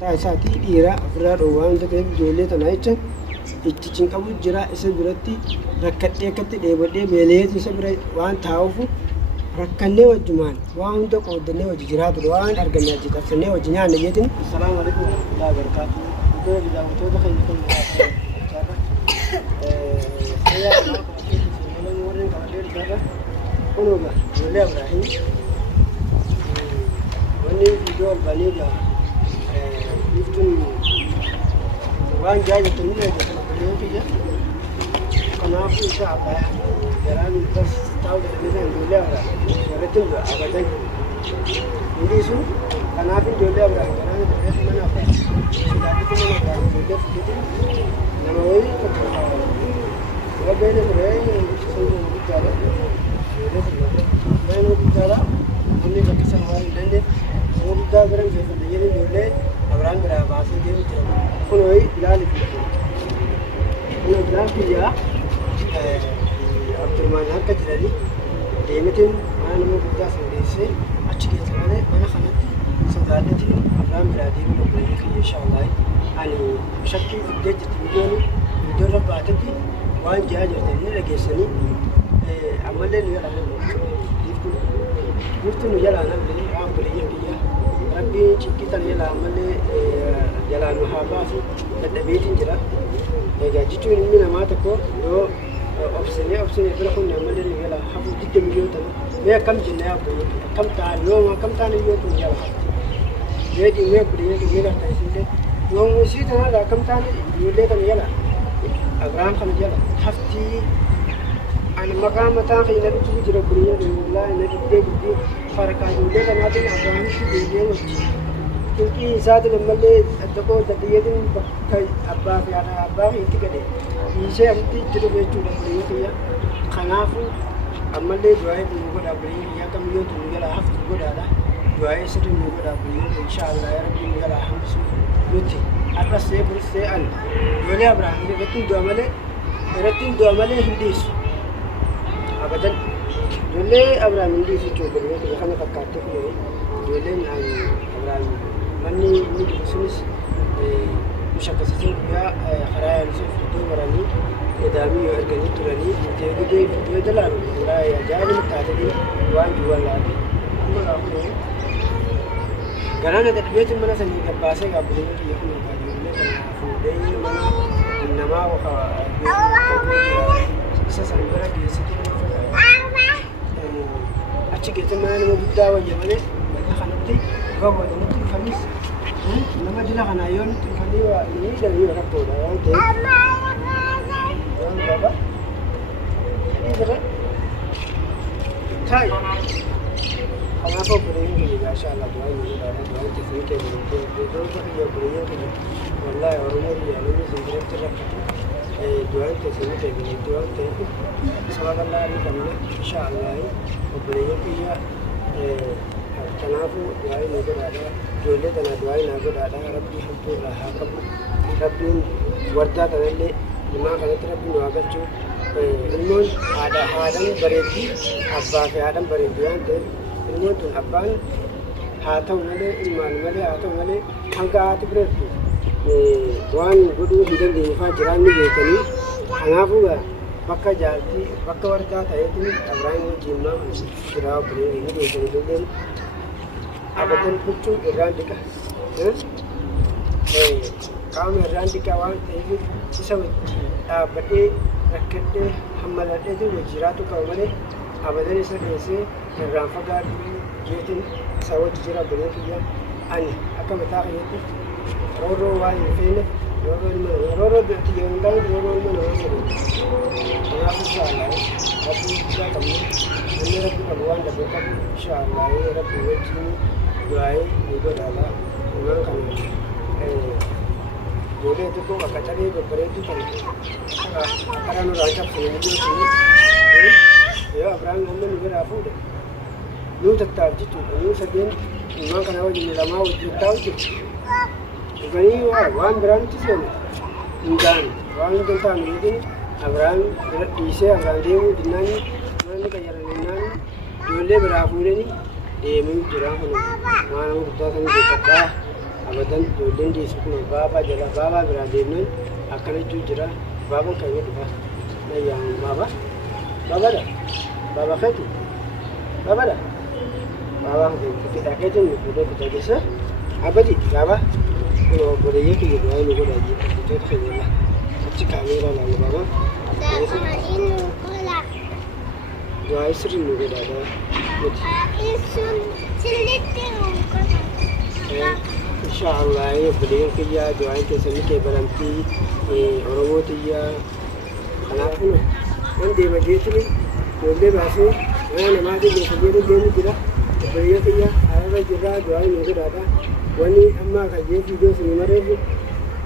Taasisaatii dhiiraa ofirraa dhoowwaa hunda ta'eef ijoollee tanaa jecha itti cinqabu jira isa biratti rakkadhee akkatti dheebodhee beeleetu isa bira waan taa'uuf rakkannee wajjumaan waan hunda qooddannee wajji jiraatu waan arganne achi qabsannee wajji nyaanne jeetin. Assalaamu alaikum warahmatullahi wabarakatuh. Iddoo bidaawwatoota keenya kun kunuuga ijoollee Ibraahim wanni viidiyoo albanii gaa Iftuun waan jaajatu ni leedamu kiyya kanaafuu isa abbaa garaan bas taa'u jedhamee ijoollee Ibraahim warratti abadan hundisu kanaaf ijoollee Ibraahim garaan jedhamee mana abbaa sidaatitti mana abbaa ijoollee fudhate nama wayii tokko wabbeena biree sun guddaadha ijoollee fudhate baay'ee guddaadha namni bakkisan waan hin dandeenye guddaa biran keessatti jedhee ijoollee Abraham biraa baasee deemu jira. Kun wayii ilaali kun bilaan biyyaa Abdurmaan harka jiranii deematiin mana nama guddaa sandeessee achi keessa malee mana kanatti sodaadhatiin Abraham biraa deemuu dandeenye kiyya inshaallah ani shakkii fiddee jirti miliyooni iddoo irra baatetti waan jihaa jirtanii dhageessanii ammallee nu yaalaa Biftuun nu jalaa namni waan buleeyya biyya rabbi cikkitan jalaa ammallee jalaa nu haa baasu dadhabeetiin jira. Egaa jechuun ilmi namaa tokko yoo obsinee bira kun ammallee nu jalaa hafu 20 miliyoona ta'u mee akkam jennee abbo akkam ta'an yoo akkam ta'an yoo tun jalaa hafu. Mee dhimee buleeyya dhimee laftaa isinlee yoo muusii tanaa akkam ta'an ijoollee kana jalaa Abrahaam kana jalaa haftii أنا مقام تاخي نبتو جرا بريا والله نجدي بدي فرق عندي لما تين أبراهيم شو بيجي وجه क्योंकि साथ लम्बे अतको दतिये दिन कई अब्बा प्यारा अब्बा इतने करे इसे हमती चलो बेचू डबली किया खानाफु अमले जुआई मुझको डबली या कम यो तुम जला हफ्त को डाला जुआई से तुम मुझको डबली इंशाअल्लाह यार तुम जला हम सु युति अब्बा से बुर से अन जोले अब्राहम ने रत्ती दो अमले Hindi abadan jolle Abraham indi si coba ni tu kan tak kata tu jolle Abraham mani ni sunis musyakka sisi ya kharaya ni tu marani edami organik turani jadi dia jalan mulai jadi mutade ni wan jual lagi amma aku garana tak biasa mana seni bahasa enggak boleh dia pun enggak jolle kan dai mana nama isa sanggara di situ achi kita mana mau buka wajah mana kan nanti kau boleh nanti kamis nama jelah kan ayon nanti kami wa ini dari orang tua orang tu orang bapa ini berat cai kalau apa boleh ini masyaallah doa ini doa itu kita itu kerja boleh ini wallahi orang dia ini sendiri terang doa itu kita ini doa itu sebab Allah ini kami insyaallah وبريء فيها تنافو دعاء نقول هذا جولتنا دعاء نقول هذا ربي حمد الله حكم ربي وردا تنلي لما كانت ربي نواقتشو المون هذا بريدي أبا في هذا بريديان تل المون تون أبان هاتو ملي إيمان ملي هاتو ملي هنگا هاتو بريدو وان قدو هدن دي فاجران نجيتني تنافو bakka jalti bakka warta tayatini Abraham jimma kira beri ini dari dulu abatan pucuk irandika kaum irandika wan tayi sisa abade rakete hamalade tu jiratu kaumane abadan isa dese rafagar jetin sawat jira beri kiya ani akam taayati roro wa yefene roro berarti yang lain roro mana أنا إنشاءالله ربي يجزاكم من ربي كلوان دبكم إنشاءالله ربي يجزي دعائي يقول على ومن كان جودة تكون أكتري ببريتي كان أكرانو راجع سينيجو سيني يا أبراهيم هم نقول أفود نو تتابع جتو نو سدين ومن كان هو جل ما وجدتاو جت وكاني وان بران تسيني إنجان وان جنتان يدين Abraham diise Abraham deemu dinani manni kayyaran dinani jolle bira fuudhani deemu jira kun waan guddaa kan jechuudha abadan ijoolleen deessu kun baabaa jala baabaa biraa deemnan akkana jechuu jira baabaan kan yoo dhufa nayyaamu baabaadha baabaa keeti baabaadha baabaa fidhaa keetiin fuudhee fidhaa keessa abadi baabaa kun obboleeyyee kiyya du'aa inni godhaa jechuudha keenya achi kaameeraa laala baabaa du'aa sirrii nu godhaadha inshaallah obboleeyyan kiyya du'aan keessanii kee baramtii oromoo tiyya kanaafuu nan deema jeetini ijoollee baasee mana namaatii beeka jedhu deemu jira obboleeyyan kiyya hararra jirraa du'aa nu godhaadha wani amma kan jee fiidiyoo suni mareefu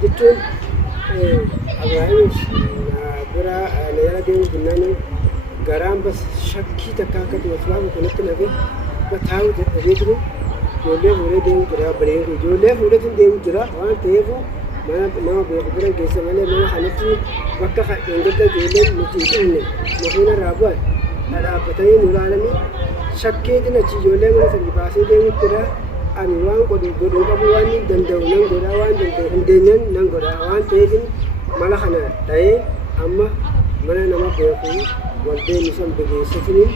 jechuun Abrahaamis bira na yala deemu jinnaan garaan bas shakkii takka akka waswaasu kanatti nafe bataawu jedhamee jiru ijoollee fuudhee deemu jira obboleeyyan kiyya ijoollee fuudheetiin deemu jira waan ta'eefu nama beeku biran keessa malee nama kanatti bakka dheengadda ijoolleen nuti dhumne makiina irraa bu'an dhaabbatanii nu ilaalanii shakkeetiin achi ijoollee mana sadii baasee deemu jira ani waan godhuu qabu waan hin danda'u nan godhaa waan danda'u hin deenyan nan godhaa waan ta'eefin mala kana dha'ee amma mana nama beeku waldeen isan begeessatiniin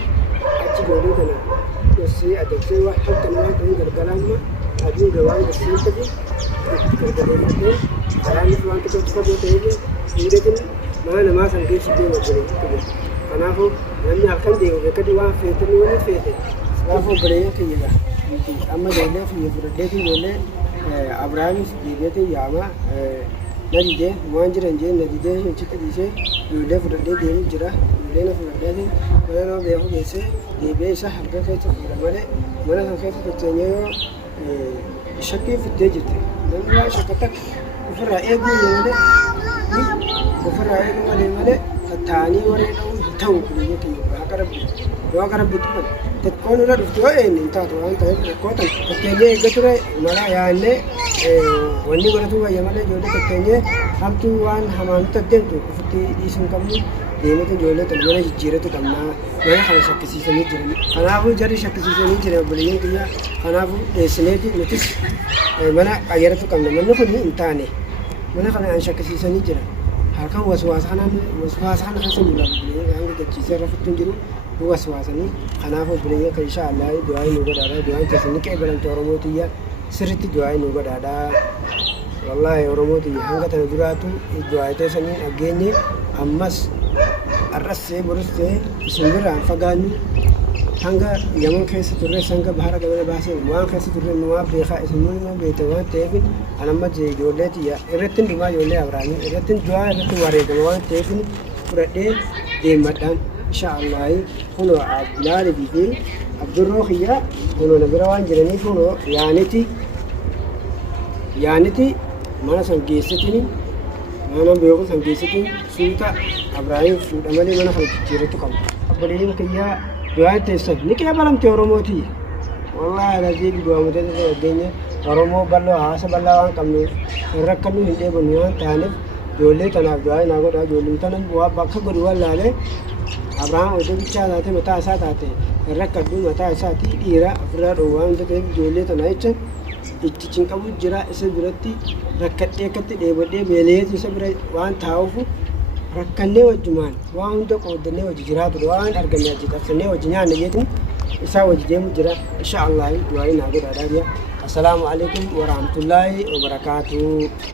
achi ijoollee kana gorsee adabsee waan halkan waan ta'in galgalaamma aduun gabaan gorsee tafi gargaleeffatee karaanis waan tokko fagoo ta'eef miidhatin mana namaa san keessi deema jireenya kanaafuu namni halkan deemu beekati waan feetan wani feete kanaafuu obboleeyyan kiyya amma ijoollee kiyya fudhadheetiin ijoollee Abrahaamis deebi'eetiin yaama na didee waan jiran jee na didee achitti dhiisee ijoollee fudhadhee deemu jira ijoollee na fudhadheetiin mana nama beeku geessee deebi'ee isa halkan keessa fuudha malee mana san keessa tolcheenyee yoo shakkii fiddee jirti namni waan shakkata ofirraa eeguu malee taa'anii waree dha'uun ta'u biyya keenya waa qarabbitu kan xiqqoon irra dhuftu yoo eenyu hin taatu waan ta'eef rakkootan fakkeenyee eegga ture mala yaannee wanni godhatu wayya malee ijoollee fakkeenyee hamtuu waan hamaan nutti adeemtu ofitti dhiisuun qabnu deematu ijoollee tan mana jijjiiratu qabnaa mana kana shakkisiisanii jiran kanaafuu jarri shakkisiisanii jiran obboleeyyan kiyya kanaafuu dhiyeessineeti nutis mana qayyaratu qabna manni kun hin taane mana kana an shakkisiisanii jiran halkan waswaasa kana keessa nu laala hanga gachiisee rafuttu hin jiru nu waswaasanii kanaaf obboleeyyan kan inshaallah du'aa nu godhaadha du'aan keessanii qe'ee balamte oromoo tiyya sirritti du'aa nu godhaadha wallaahi oromoo tiyya hanga tana duraatu du'aa teessanii dhageenye ammas arrassee borustee isin biraan fagaannu hanga yaman keessa turre hanga bahara gamana baasee waan keessa turre nu waan beekaa isin nu beekte waan ta'eef an amma ijoollee tiyya irratti dhumaa ijoollee Abrahaamii irratti du'aa irratti wareegama waan ta'eef fudhadhee deemadhaan inshaallah kunoo Abdulaalii fi Abdurroo kiyya kunoo na bira waan jiraniif kunoo yaaniti mana san geessatiin mana beeku san geessatiin suuta Abrahaamiif fuudha malee mana kana jijjiirratu qabu obboleeyyan kiyya du'aa teessan ni qe'ee balamte oromooti wallaahi lazii du'aa mutee dhageenye oromoo bal'oo haasa bal'aa waan qabnuuf hin rakkannu hin dheebonnu waan taaneef ijoollee tanaaf du'aa naa godhaa ijoollee tana bakka godhu wallaalee Abrahaam odoo bichaa taate mataa isaa taate hin rakkadhu mataa isaatii dhiira ofirraa dhoowwaa hunda ta'eef ijoollee tanaa jecha itti cinqabu jira isa biratti rakkadhee akkatti dheebodhee beeleetu isa bira waan taa'uuf rakkannee wajjumaan waan hunda qooddannee wajji jiraatu waan arganne achi qabsannee wajji nyaanne jeetiin isaa wajji deemu jira inshaallah du'aa naa godhaadhaa jira assalaamu alaikum warahmatullaahi wabarakaatuh